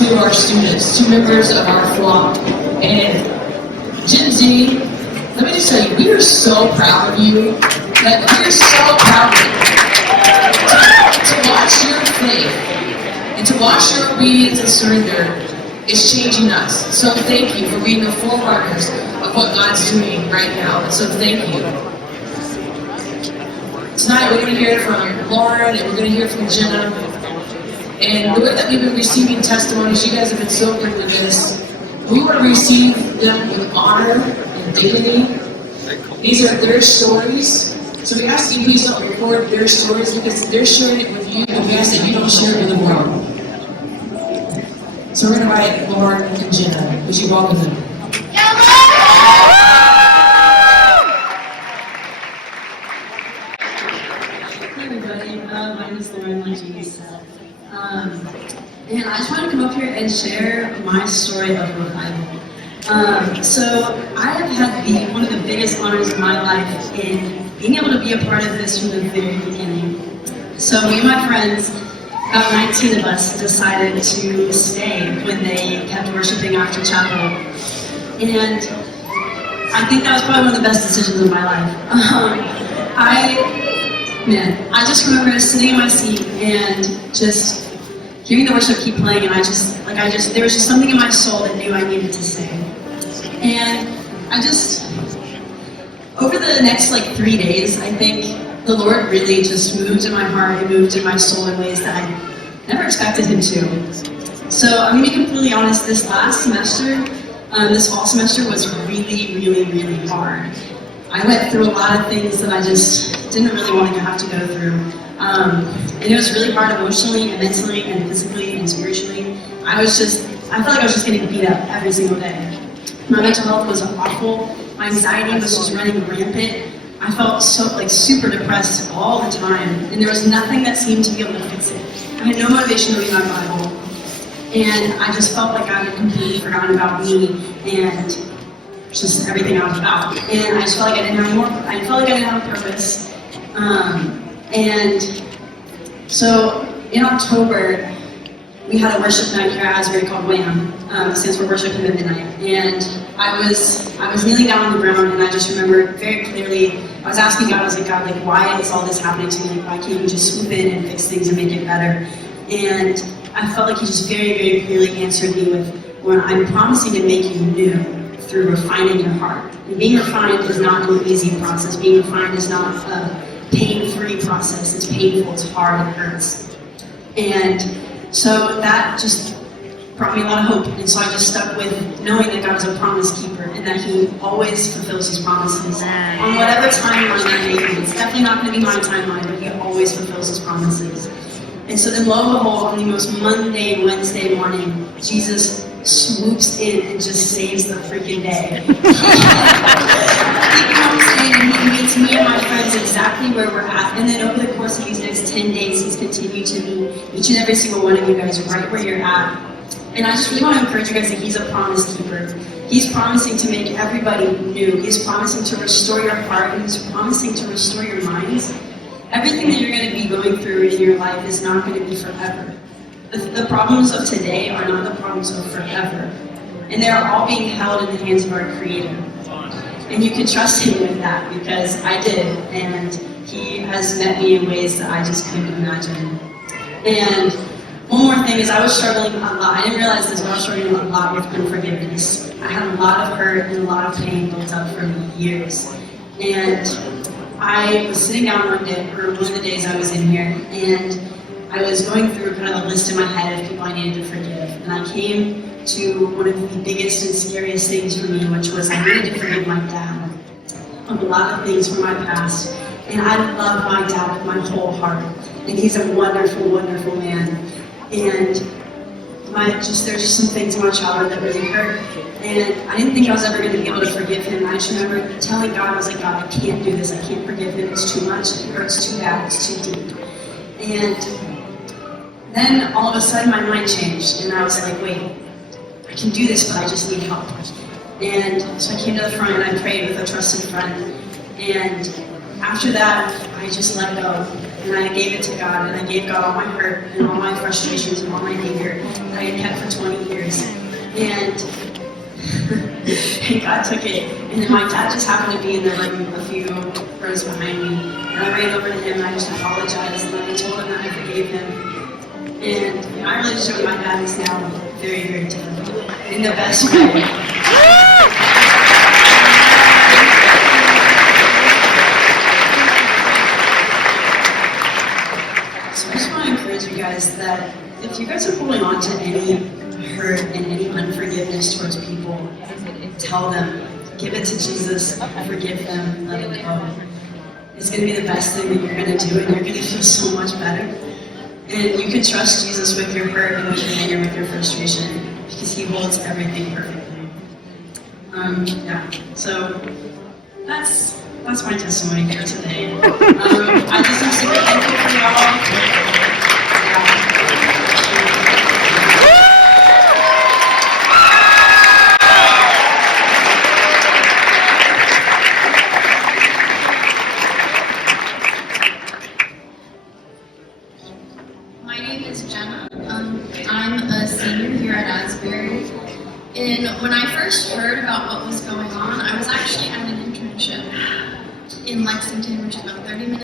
to our students, two members of our flock. And Gen Z, let me just tell you, we are so proud of you. That we are so proud of you. To watch your faith and to watch your obedience and surrender is changing us. So thank you for being the forerunners of what God's doing right now. And so thank you. Tonight we're going to hear from Lauren and we're going to hear from Jenna. And the way that we've been receiving testimonies, you guys have been so good with this. We want to receive them with honor and dignity. These are their stories. So we ask you please don't record their stories because they're sharing it with you, and we ask that you don't share it with the world. So we're going to invite Lauren and Jenna. Would you welcome them? Hey everybody, my name is Lauren, like Jamie said. And I just wanted to come up here and share my story of revival. So I have had one of the biggest honors of my life in being able to be a part of this from the very beginning. So me and my friends, about 19 of us, decided to stay when they kept worshiping after chapel. And I think that was probably one of the best decisions of my life. I just remember sitting in my seat and just hearing the worship keep playing, and there was just something in my soul that knew I needed to sing. And over the next 3 days, I think the Lord really just moved in my heart and moved in my soul in ways that I never expected Him to. So I'm going to be completely honest, this last semester, this fall semester was really, really, really hard. I went through a lot of things that I just didn't really want to have to go through. And it was really hard emotionally and mentally and physically and spiritually. I felt like I was just getting beat up every single day. My mental health was awful. My anxiety was just running rampant. I felt so super depressed all the time, and there was nothing that seemed to be able to fix it. I had no motivation to read my Bible, and I just felt like I had completely forgotten about me and just everything I was about. And I just felt like I didn't have a purpose. And so in October, we had a worship night here at Asbury called WHAM, stands for Worship at Midnight. And I was kneeling down on the ground, and I just remember very clearly, I was asking God, I was like, God, why is all this happening to me? Why can't you just swoop in and fix things and make it better? And I felt like He just very, very clearly answered me with, well, I'm promising to make you new through refining your heart. And being refined is not an easy process. Being refined is not a pain-free process. It's painful, it's hard, it hurts. And so that just brought me a lot of hope. And so I just stuck with knowing that God is a promise keeper and that He always fulfills His promises. On whatever timeline that may be. It's definitely not going to be my timeline, but He always fulfills His promises. And so then lo and behold, on the most mundane Wednesday morning, Jesus swoops in and just saves the freaking day. He comes in and He meets me and my friends exactly where we're at. And then over the course of these next 10 days, He's continued to meet each and every single one of you guys right where you're at. And I just really want to encourage you guys that He's a promise keeper. He's promising to make everybody new. He's promising to restore your heart, and He's promising to restore your minds. Everything that you're going to be going through in your life is not going to be forever. The problems of today are not the problems of forever. And they are all being held in the hands of our Creator. And you can trust Him with that, because I did. And He has met me in ways that I just couldn't imagine. And one more thing is I was struggling a lot. I didn't realize this, but I was struggling a lot with unforgiveness. I had a lot of hurt and a lot of pain built up for years. And I was sitting down one of the days I was in here, and I was going through kind of a list in my head of people I needed to forgive. And I came to one of the biggest and scariest things for me, which was I needed to forgive my dad of a lot of things from my past. And I love my dad with my whole heart. And he's a wonderful, wonderful man. And there's just some things in my childhood that really hurt. And I didn't think I was ever going to be able to forgive him. I just remember telling God, I was like, God, I can't do this. I can't forgive him. It's too much. It hurts too bad. It's too deep. And then all of a sudden my mind changed. And I was like, wait, I can do this, but I just need help. And so I came to the front and I prayed with a trusted friend. And after that, I just let go. and I gave it to God, and I gave God all my hurt and all my frustrations and all my anger that I had kept for 20 years. And God took it, and then my dad just happened to be in there like a few rows behind me, and I ran over to him and I just apologized, and I told him that I forgave him. And my relationship with my dad is now very, very different, in the best way. So I just want to encourage you guys that if you guys are holding on to any hurt and any unforgiveness towards people, tell them, give it to Jesus, forgive them, let it go. It's going to be the best thing that you're going to do, and you're going to feel so much better. And you can trust Jesus with your hurt and with your anger, with your frustration, because he holds everything perfectly. So that's my testimony here today. I just have to say thank you for y'all. My name is Jenna. I'm a senior here at Asbury. And when I first heard about what was going on, I was actually at an internship in Lexington, which is about 30 minutes